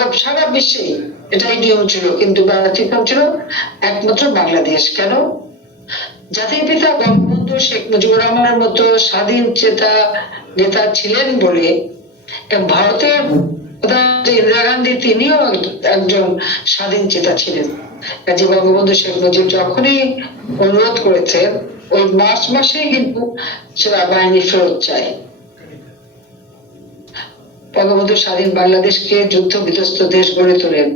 এরকম সারা বিশ্বে এটাই নিয়ম ছিল, কিন্তু ব্যতিক্রম ছিল একমাত্র বাংলাদেশ। কেন? জাতির পিতা বঙ্গবন্ধু শেখ মুজিবুর রহমানের মতো স্বাধীন চেতা নেতা ছিলেন বলে, ভারতের প্রধানমন্ত্রী ইন্দিরা গান্ধী তিনিও একজন স্বাধীন চেতা ছিলেন। কাজী বঙ্গবন্ধু শেখ মুজিব যখনই অনুরোধ করেছেন, ওই মার্চ মাসেই কিন্তু সেনাবাহিনী ফেরত চায়। বঙ্গবন্ধু স্বাধীন বাংলাদেশকে যুদ্ধ বিধ্বস্ত দেশ গড়ে তোলেন।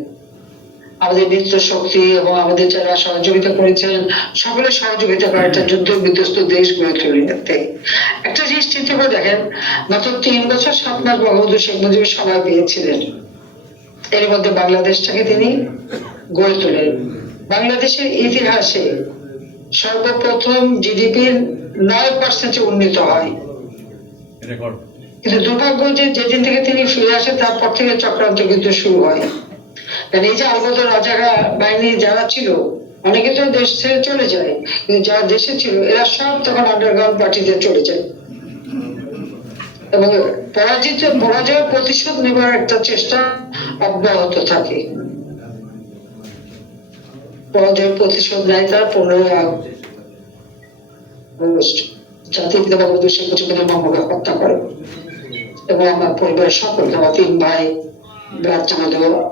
আমাদের মিত্র শক্তি এবং আমাদের যারা সহযোগিতা করেছেন সকলের সহযোগিতা করে একটা যুদ্ধ বিধ্বস্ত দেশ গড়ে তুলতে। একটা জিনিস চিন্তা করে দেখেন, মাত্র 3 বছর 7 মাস বঙ্গবন্ধু শেখ মুজিব সময় পেয়েছিলেন, এর মধ্যে বাংলাদেশটাকে তিনি গড়ে তোলেন। বাংলাদেশের ইতিহাসে সর্বপ্রথম জিডিপির 9% উন্নীত হয়। কিন্তু দুর্ভাগ্য যে যেদিন থেকে তিনি ফিরে আসে তারপর থেকে চক্রান্ত কিন্তু শুরু হয়। কারণ এই যে আলবদর রাজারা বাহিনী যারা ছিল, অনেকে তো দেশ ছেড়ে চলে যায়, কিন্তু যারা দেশে ছিল এরা সব তখন আন্ডারগ্রাউন্ড পার্টিতে চলে যায় এবং পরাজয়ের প্রতিশোধ নেবার একটা চেষ্টা অব্যাহত থাকে। পরাজয়ের প্রতিশোধ নেয় তারা 15ই আগস্ট, জাতির পিতা বঙ্গবন্ধু শেখ মুজিবুর রহমানকে হত্যা করে এবং আমার পরিবারের সকলকে, আমার 3 ভাই,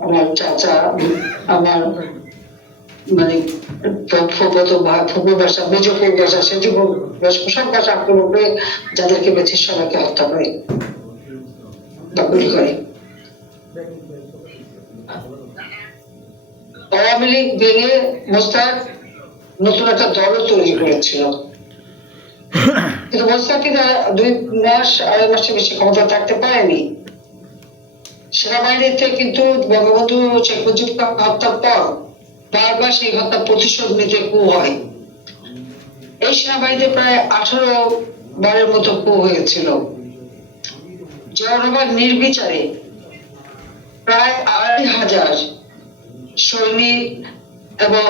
আমার চাচা, আমার মানে ফুপুর বাসা, মেজপুর বাসা, সেজুপুর সব বাসা আক্রমণ করে যাদেরকে বেঁচে সবাইকে হত্যা করে বা গুলি করে। আওয়ামী লীগ ভেঙে মোস্তাক নতুন একটা দলও তৈরি করেছিল, কিন্তু মোস্তাক 2 মাস 2.5 মাসের বেশি ক্ষমতা থাকতে পারেনি। সেনাবাহিনীতে কিন্তু বঙ্গবন্ধু শেখ মুজিবুর হত্যার পর বারবার সেই হত্যার প্রতিশোধ নিতে কু হয়। এই সেনাবাহিনীতে প্রায় 18 বারের মতো কু হয়েছিল। জনগণ নির্বিচারে প্রায় 2,500 সৈনিক এবং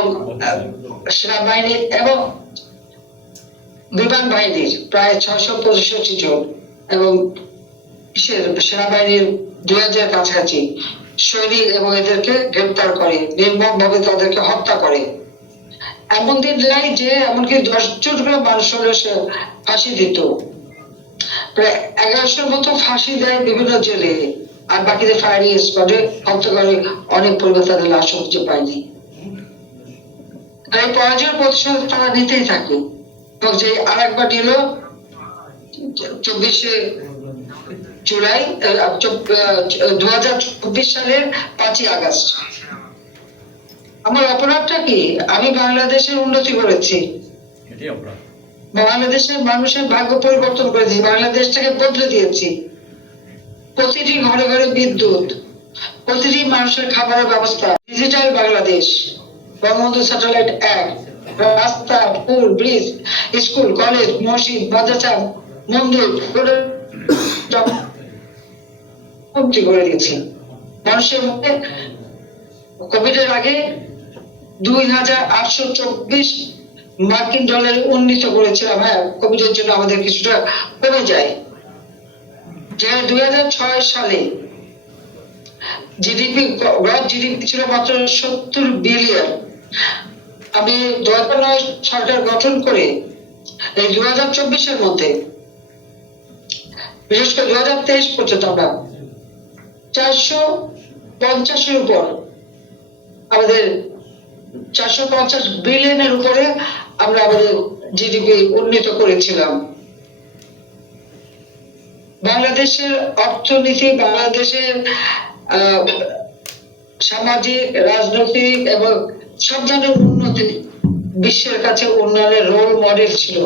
সেনাবাহিনী এবং বিমান বাহিনীর প্রায় 665 জন এবং সেনাবাহিনীর 2000 কাছাকাছি সৈনিক এবং এদেরকে গ্রেপ্তার করে, নির্মম ভাবে তাদেরকে হত্যা করে। এমন দিন নাই যে এমনকি 10 জন করে মানুষ হলে সে ফাঁসি দিত। প্রায় 1100 মতো ফাঁসি দেয় বিভিন্ন জেলে, আর বাকিদের ফায়ারিং স্কোয়াডে হত্যা করে। অনেক পরিবার তাদের লাশ খুঁজে পায়নি। এই পরাজয়ের প্রতিশোধ তারা নিতেই থাকে। এবং যে আরেকবার নিল 24শে জুলাই 2024 সালের 5ই আগস্ট। আমার অপরাধটা কি? আমি বাংলাদেশের উন্নতি করেছি, বাংলাদেশের মানুষের ভাগ্য পরিবর্তন করেছি, বাংলাদেশটাকে বদলে দিয়েছি। প্রতিটি ঘরে ঘরে বিদ্যুৎ, প্রতিটি মানুষের খাবারের ব্যবস্থা, digital Bangladesh, Bangabandhu satellite act, রাস্তা, পুল, ব্রিজ, স্কুল, কলেজ, মসজিদ, মাদ্রাসা, মন্দির করে দিয়েছি মানুষের মধ্যে। কোভিডের আগে 2824 মার্কিন ডলার উন্নীত করেছিলাম। হ্যাঁ, কোভিডের জন্য আমাদের কিছুটা কমে যায়। যে 2006 সালে জিডিপি ছিল মাত্র 70 বিলিয়ন। আমি 2009 সরকার গঠন করে এই 2024-এর মধ্যে, বিশেষ করে 2023 পর্যন্ত আমরা 450-এর উপর, আমাদের 450 বিলিয়নের উপরে আমরা আমাদের জিডিপি উন্নীত করেছিলাম। বাংলাদেশের অর্থনীতি, বাংলাদেশের সামাজিক, রাজনৈতিক এবং সব ধরনের উন্নতি বিশ্বের কাছে উন্নয়নের রোল মডেল ছিল।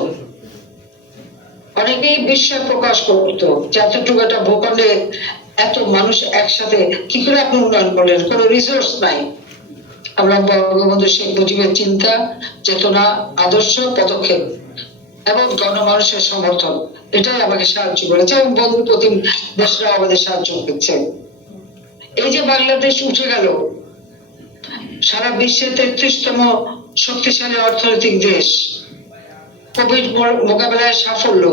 অনেকেই বিশ্বাস প্রকাশ করতো যে এতটুকু একটা ভূখণ্ডে এত মানুষ একসাথে কি করে আপনি উন্নয়ন করলেন, কোনো রিসোর্স নাই। আমরা বঙ্গবন্ধু শেখ মুজিবের চিন্তা, চেতনা, আদর্শ, পদক্ষেপ এবং গণমানুষের সমর্থন, এটাই আমাকে সাহায্য করেছে এবং বন্ধু প্রতিম দেশরা আমাদের সাহায্য করছে। এই যে বাংলাদেশ উঠে গেল সারা বিশ্বের 33তম শক্তিশালী অর্থনৈতিক দেশ, কোভিড মোকাবেলায় সাফল্য,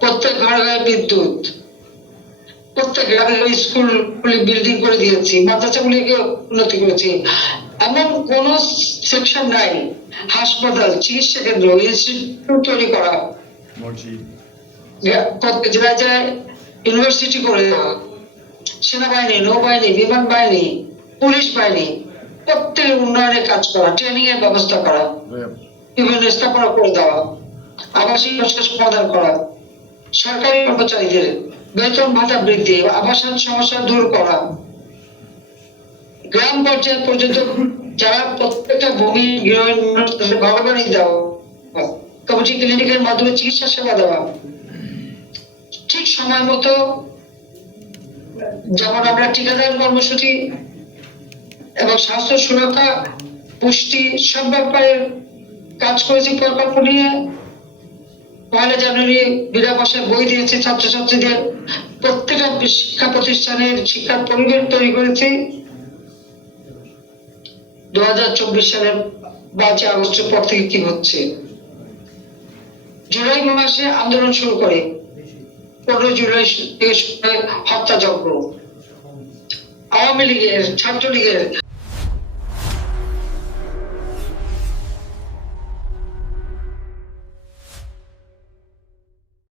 প্রত্যেক ঘরে ঘরে বিদ্যুৎ, প্রত্যেক গ্রামে স্কুলগুলি বিল্ডিং করে দিয়েছি, মাদ্রাসাগুলিকে উন্নতি করেছি। এমন কোন সেকশন নাই, হাসপাতাল, চিকিৎসা কেন্দ্র, ইনস্টিটিউট তৈরি করা, প্রত্যেক জেলায় জেলায় ইউনিভার্সিটি করে দেওয়া, সেনাবাহিনী, নৌবাহিনী, বিমান বাহিনী, পুলিশ বাহিনী, প্রত্যেক উন্নয়নের কাজ করা, ট্রেনিং এর ব্যবস্থা করা, বিভিন্ন স্থাপনা করে দেওয়া, আবাসিক সমস্যার সমাধান করা, সরকারি কর্মচারীদের বেতন ভাতা বৃদ্ধি, আবাসন সমস্যা দূর করা, গ্রাম পর্যায় পর্যন্ত যারা প্রত্যেকটা ভূমি গৃহহীন মানুষ তাদের ঘর বাড়ি দেওয়া, কমিউনিটি ক্লিনিকের মাধ্যমে চিকিৎসা সেবা দেওয়া, ঠিক সময় মতো যেমন আমরা টিকাদান কর্মসূচি এবং স্বাস্থ্য সুরক্ষা, পুষ্টি সব ব্যাপারে কাজ করেছি প্রকল্প নিয়ে। 1 জানুয়ারি বিনা বই দিয়েছি ছাত্রছাত্রীদের, প্রত্যেকটা শিক্ষা প্রতিষ্ঠানের শিক্ষার পরিবেশ তৈরি করেছি। 2024 সালের 5 আগস্টের পর থেকে কি হচ্ছে, জুলাই মাসে আন্দোলন শুরু করে 15 জুলাই থেকে হত্যাযজ্ঞ, আওয়ামী লীগের, ছাত্রলীগের